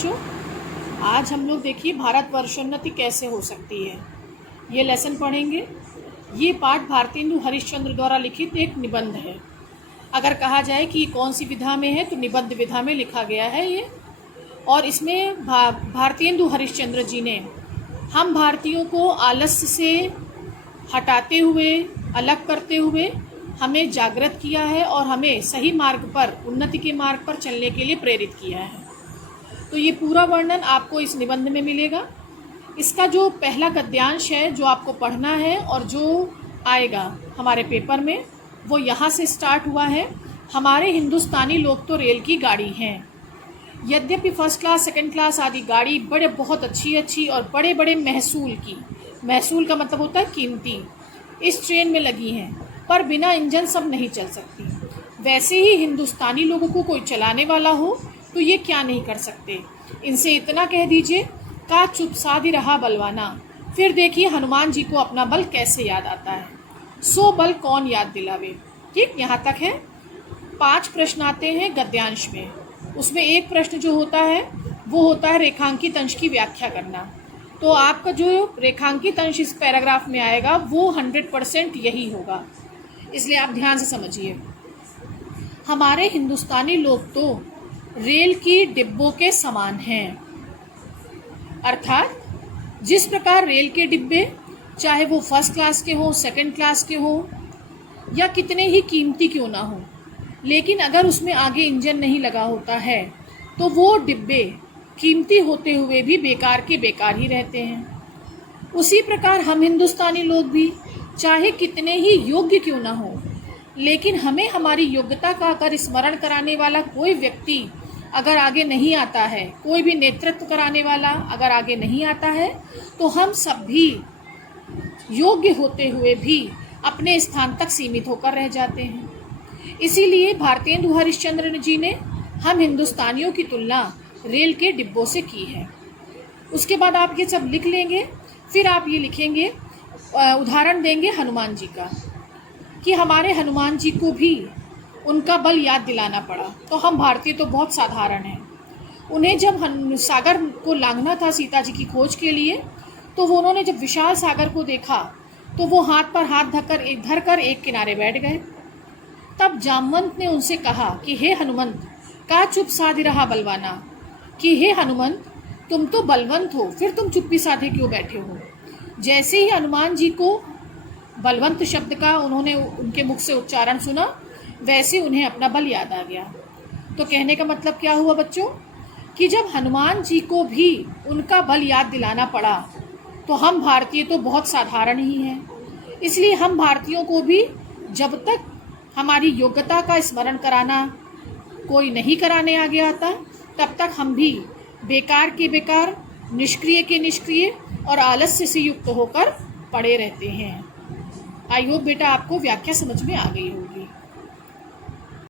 बच्चों, आज हम लोग देखिए भारतवर्षोन्नति कैसे हो सकती है, ये लेसन पढ़ेंगे। ये पाठ भारतेंदु हरिश्चंद्र द्वारा लिखित एक निबंध है। अगर कहा जाए कि कौन सी विधा में है तो निबंध विधा में लिखा गया है ये। और इसमें भारतेंदु हरिश्चंद्र जी ने हम भारतीयों को आलस्य से हटाते हुए, अलग करते हुए हमें जागृत किया है और हमें सही मार्ग पर, उन्नति के मार्ग पर चलने के लिए प्रेरित किया है। तो ये पूरा वर्णन आपको इस निबंध में मिलेगा। इसका जो पहला गद्यांश है जो आपको पढ़ना है और जो आएगा हमारे पेपर में, वो यहाँ से स्टार्ट हुआ है। हमारे हिंदुस्तानी लोग तो रेल की गाड़ी हैं। यद्यपि फर्स्ट क्लास, सेकंड क्लास आदि गाड़ी बहुत अच्छी और बड़े बड़े महसूल की, महसूल का मतलब होता है कीमती, इस ट्रेन में लगी हैं, पर बिना इंजन सब नहीं चल सकती। वैसे ही हिंदुस्तानी लोगों को कोई चलाने वाला हो तो ये क्या नहीं कर सकते। इनसे इतना कह दीजिए, का चुप साधी रहा बलवाना, फिर देखिए हनुमान जी को अपना बल कैसे याद आता है। सो बल कौन याद दिलावे। ठीक, यहाँ तक है। 5 प्रश्न आते हैं गद्यांश में। उसमें एक प्रश्न जो होता है वो होता है रेखांकित अंश की व्याख्या करना। तो आपका जो रेखांकित अंश इस पैराग्राफ में आएगा वो 100% यही होगा, इसलिए आप ध्यान से समझिए। हमारे हिंदुस्तानी लोग तो रेल की डिब्बों के समान हैं। अर्थात जिस प्रकार रेल के डिब्बे, चाहे वो फर्स्ट क्लास के हो, सेकंड क्लास के हो, या कितने ही कीमती क्यों ना हो, लेकिन अगर उसमें आगे इंजन नहीं लगा होता है तो वो डिब्बे कीमती होते हुए भी बेकार के बेकार ही रहते हैं। उसी प्रकार हम हिंदुस्तानी लोग भी चाहे कितने ही योग्य क्यों ना हो, लेकिन हमें हमारी योग्यता का अगर स्मरण कराने वाला कोई व्यक्ति अगर आगे नहीं आता है, कोई भी नेतृत्व कराने वाला अगर आगे नहीं आता है, तो हम सब भी योग्य होते हुए भी अपने स्थान तक सीमित होकर रह जाते हैं। इसीलिए भारतेंदु हरिश्चंद्र जी ने हम हिंदुस्तानियों की तुलना रेल के डिब्बों से की है। उसके बाद आप ये सब लिख लेंगे, फिर आप ये लिखेंगे, उदाहरण देंगे हनुमान जी का, कि हमारे हनुमान जी को भी उनका बल याद दिलाना पड़ा। तो हम भारतीय तो बहुत साधारण हैं। उन्हें जब सागर को लांघना था सीता जी की खोज के लिए, तो वो उन्होंने जब विशाल सागर को देखा तो वो हाथ पर हाथ धर कर एक किनारे बैठ गए। तब जामवंत ने उनसे कहा कि हे हनुमंत, का चुप साधे रहा बलवाना, कि हे हनुमंत, तुम तो बलवंत हो, फिर तुम चुप्पी साधे क्यों बैठे हो। जैसे ही हनुमान जी को बलवंत शब्द का उन्होंने उनके मुख से उच्चारण सुना, वैसे उन्हें अपना बल याद आ गया। तो कहने का मतलब क्या हुआ बच्चों, कि जब हनुमान जी को भी उनका बल याद दिलाना पड़ा, तो हम भारतीय तो बहुत साधारण ही हैं। इसलिए हम भारतीयों को भी जब तक हमारी योग्यता का स्मरण कराना कोई नहीं कराने आगे आता, तब तक हम भी बेकार के बेकार, निष्क्रिय के निष्क्रिय और आलस्य से युक्त होकर पड़े रहते हैं। आई होप बेटा आपको व्याख्या समझ में आ गई होगी।